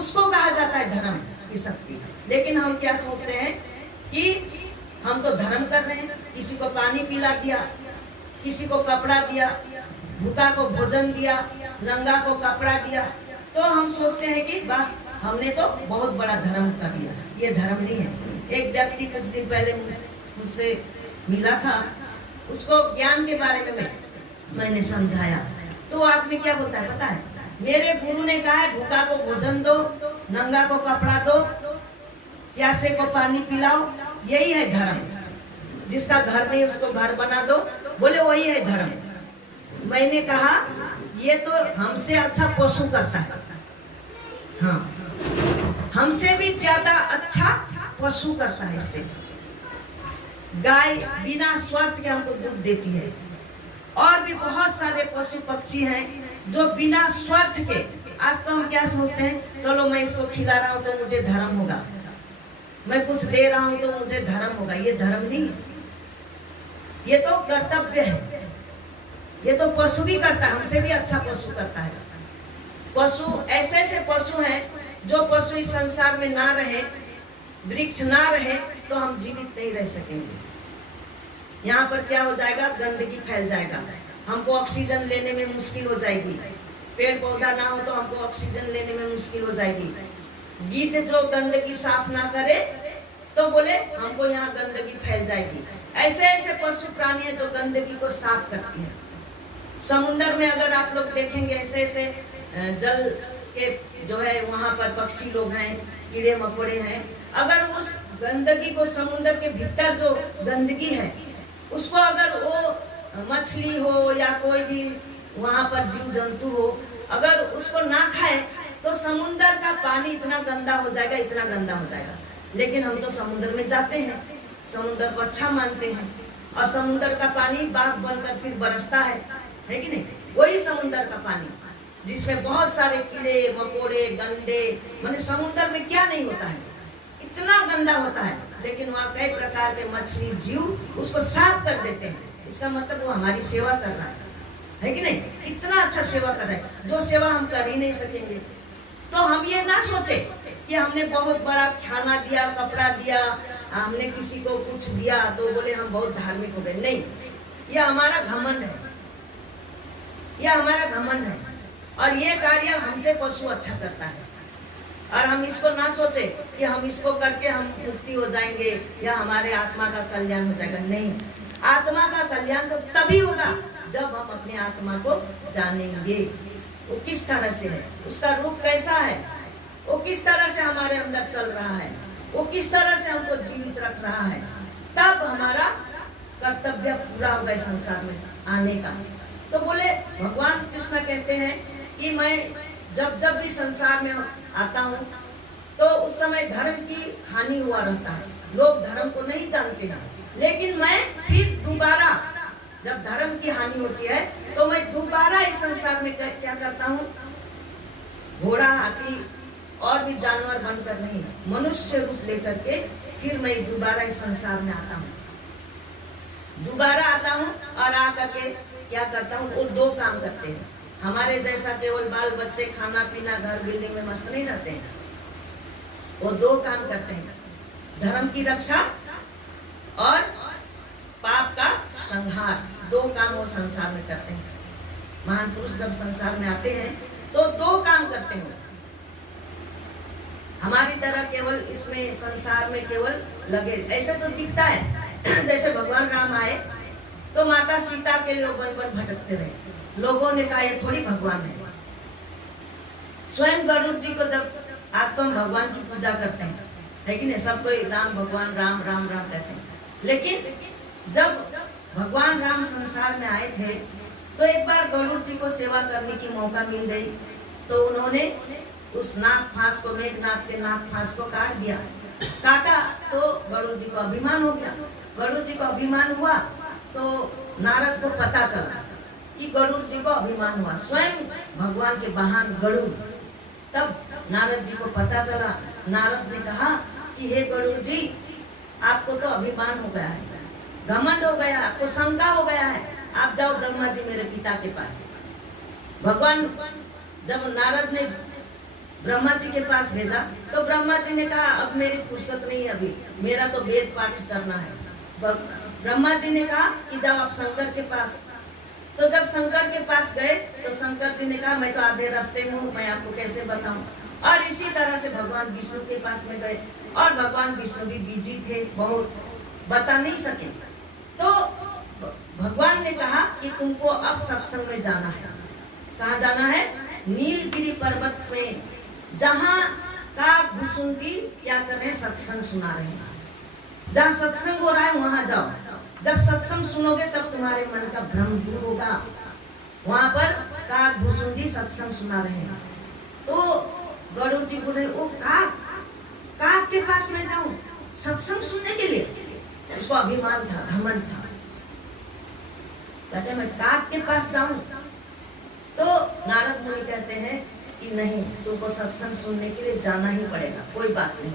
उसको कहा जाता है धर्म की शक्ति। लेकिन हम क्या सोचते हैं कि हम तो धर्म कर रहे हैं, किसी को पानी पिला दिया, किसी को कपड़ा दिया, भूखा को भोजन दिया, नंगा को कपड़ा दिया, तो हम सोचते हैं कि वाह हमने तो बहुत बड़ा धर्म कर लिया। ये धर्म नहीं है। एक व्यक्ति कुछ दिन पहले मुझसे मिला था, उसको ज्ञान के बारे में मैंने समझाया, तो आदमी क्या बोलता है पता है, मेरे गुरु ने कहा है भूखा को भोजन दो, नंगा को कपड़ा दो, प्यासे को पानी पिलाओ, यही है धर्म। जिसका घर नहीं उसको घर बना दो, बोले वही है धर्म। मैंने कहा ये तो हमसे अच्छा पशु करता है, हाँ हमसे भी ज्यादा अच्छा पशु करता है। इससे गाय बिना स्वार्थ के हमको दूध देती है, और भी बहुत सारे पशु पक्षी हैं जो बिना स्वार्थ के। आज तो हम क्या सोचते हैं, चलो मैं इसको खिला रहा हूँ तो मुझे धर्म होगा, मैं कुछ दे रहा हूँ तो मुझे धर्म होगा। ये धर्म नहीं है, ये तो कर्तव्य है। ये तो पशु भी करता है, हमसे भी अच्छा पशु करता है। पशु ऐसे ऐसे पशु हैं जो पशु इस संसार में ना रहे, वृक्ष ना रहे तो हम जीवित नहीं रह सकेंगे। यहाँ पर क्या हो जाएगा, गंदगी फैल जाएगा, हमको ऑक्सीजन लेने में मुश्किल हो जाएगी। पेड़ पौधा ना हो तो हमको ऑक्सीजन लेने में मुश्किल हो जाएगी। गीत जो गंदगी साफ ना करे तो बोले हमको यहाँ गंदगी फैल जाएगी। ऐसे ऐसे पशु प्राणी है जो गंदगी को साफ करती है। समुद्र में अगर आप लोग देखेंगे ऐसे ऐसे जल के जो है वहाँ पर पक्षी लोग हैं, कीड़े मकोड़े हैं, अगर उस गंदगी को समुद्र के भीतर जो गंदगी है उसको अगर वो मछली हो या कोई भी वहाँ पर जीव जंतु हो, अगर उसको ना खाए तो समुद्र का पानी इतना गंदा हो जाएगा, इतना गंदा हो जाएगा। लेकिन हम तो समुद्र में जाते हैं, समुद्र को अच्छा मानते हैं, और समुद्र का पानी बाग बनकर फिर बरसता है कि नहीं? वही समुद्र का पानी जिसमें बहुत सारे कीड़े मकोड़े गंदे, माने समुद्र में क्या नहीं होता है, इतना गंदा होता है, लेकिन वहाँ कई प्रकार के मछली जीव उसको साफ कर देते हैं। इसका मतलब वो हमारी सेवा कर रहा है कि नहीं? इतना अच्छा सेवा कर रहा है जो सेवा हम कर ही नहीं सकेंगे। तो हम ये ना सोचे कि हमने बहुत बड़ा खाना दिया, कपड़ा दिया, हमने किसी को कुछ दिया तो बोले हम बहुत धार्मिक हो गए। नहीं, यह हमारा घमंड है, यह हमारा घमंड है। और ये कार्य हमसे पशु अच्छा करता है, और हम इसको ना सोचे कि हम इसको करके हम मुक्ति हो जाएंगे या हमारे आत्मा का कल्याण हो जाएगा। नहीं, आत्मा का कल्याण तो तभी होगा जब हम अपने आत्मा को जानेंगे, वो किस तरह से है, उसका रूप कैसा है, वो किस तरह से हमारे अंदर चल रहा है, वो किस तरह से हमको जीवित रख रहा है। तब हमारा कर्तव्य पूरा होगा इस संसार में आने का। तो बोले भगवान कृष्ण कहते हैं कि मैं जब जब भी संसार में आता हूँ तो उस समय धर्म की हानि हुआ रहता है, लोग धर्म को नहीं जानते हैं। लेकिन मैं फिर दोबारा जब धर्म की हानि होती है तो मैं दोबारा इस संसार में क्या करता हूँ, घोड़ा हाथी और भी जानवर बनकर नहीं, मनुष्य रूप लेकर के फिर मैं दोबारा इस संसार में आता हूँ। दोबारा आता हूँ और आकर के क्या करता हूँ, वो दो काम करते हैं। हमारे जैसा केवल बाल बच्चे खाना पीना घर बिल्डिंग में मस्त नहीं रहते हैं, वो दो काम करते हैं, धर्म की रक्षा और पाप का संहार। दो काम वो संसार में करते हैं। महान पुरुष जब संसार में आते हैं तो दो काम करते हैं। हमारी तरह केवल इसमें संसार में केवल लगे ऐसे तो दिखता है। जैसे भगवान राम आए तो माता सीता के लिए वन वन भटकते रहे, लोगों ने कहा ये थोड़ी भगवान है। स्वयं गरुड़ जी को जब आज तो हम भगवान की पूजा करते हैं, लेकिन सब कोई राम भगवान राम राम राम कहते हैं, लेकिन जब भगवान राम संसार में आए थे तो एक बार गरुड़ जी को सेवा करने की मौका मिल गई, तो उन्होंने उस नाग फांस को, मेघनाथ के नाग फांस को काट दिया। काटा तो गरुड़ जी को अभिमान हो गया। गरुड़ जी को अभिमान हुआ तो नारद को पता चला कि गरुड़ जी को अभिमान हुआ, स्वयं भगवान के वाहन गरुड़। तब नारद जी को पता चला, नारद ने कहा कि हे गरुड़ जी, आपको तो अभिमान हो गया है, घमंड हो गया, आपको शंका हो गया है, आप जाओ ब्रह्मा जी मेरे पिता के पास। भगवान जब नारद ने ब्रह्मा जी के पास भेजा। तो ब्रह्मा जी ने कहा अब मेरी फुर्सत नहीं है, अभी मेरा तो वेद पाठ करना है। ब्रह्मा जी ने कहा कि जाओ आप शंकर के पास। तो जब शंकर के पास गए तो शंकर जी ने कहा मैं तो आधे रास्ते में हूँ, मैं आपको कैसे बताऊं। और इसी तरह से भगवान विष्णु के पास में गए और भगवान विष्णु भी बिजी थे, बहुत बता नहीं सके। तो भगवान ने कहा कि तुमको अब सत्संग में जाना है। कहाँ जाना है? नीलगिरी पर्वत में, जहाँ काक भुसुंडी क्या कर रहे हैं, सत्संग सुना रहे हैं। जहाँ सत्संग हो रहा है वहां जाओ। जब सत्संग सुनोगे तब तुम्हारे मन का भ्रम दूर होगा। वहां पर काक भुसुंडी सत्संग सुना रहे हैं। तो गरुड़ जी बोले ओ काक के पास में जाऊं सत्संग सुनने के लिए? उसको अभिमान था, घमंड था। कहते मैं काक के पास जाऊं? तो नारद मुनि कहते हैं कि नहीं, तुमको सत्संग सुनने के लिए जाना ही पड़ेगा, कोई बात नहीं।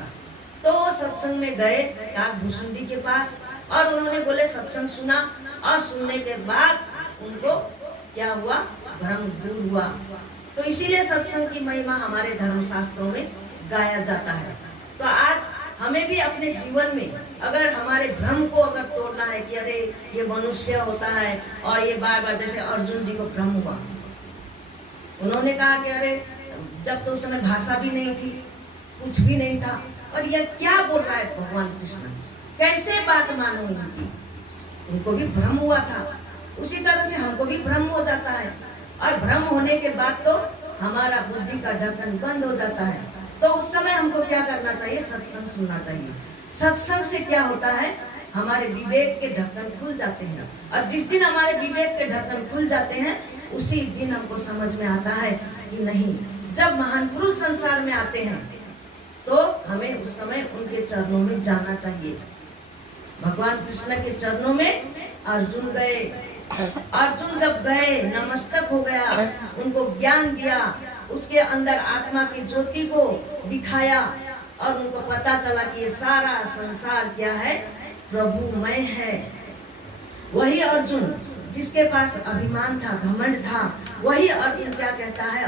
तो वो सत्संग में गए काक भुसुंडी के पास और उन्होंने बोले सत्संग सुना। और सुनने के बाद उनको क्या हुआ? भ्रम दूर हुआ। तो इसीलिए सत्संग की महिमा हमारे धर्मशास्त्रों में गाया जाता है। तो आज हमें भी अपने जीवन में अगर हमारे भ्रम को अगर तोड़ना है कि अरे ये मनुष्य होता है और ये बार बार, जैसे अर्जुन जी को भ्रम हुआ, उन्होंने कहा कि अरे जब तो उस समय भाषा भी नहीं थी, कुछ भी नहीं था, और ये क्या बोल रहा है भगवान कृष्ण, कैसे बात मानो इनकी। उनको भी भ्रम हुआ था। उसी तरह से हमको भी भ्रम हो जाता है और भ्रम होने के बाद तो हमारा बुद्धि का ढक्कन बंद हो जाता है। तो उस समय हमको क्या करना चाहिए? सत्संग सुनना चाहिए। सत्संग से क्या होता है? हमारे विवेक के ढक्कन खुल जाते हैं। और जिस दिन हमारे विवेक के ढक्कन खुल जाते हैं उसी दिन हमको समझ में आता है कि नहीं, जब महान पुरुष संसार में आते हैं तो हमें उस समय उनके चरणों में जाना चाहिए। भगवान कृष्ण के चरणों में अर्जुन गए। अर्जुन जब गए, नमस्तक हो गया, उनको ज्ञान दिया, उसके अंदर आत्मा की ज्योति को दिखाया और उनको पता चला कि ये सारा संसार क्या है? प्रभुमय है। वही अर्जुन जिसके पास अभिमान था, घमंड था, वही अर्जुन क्या कहता है?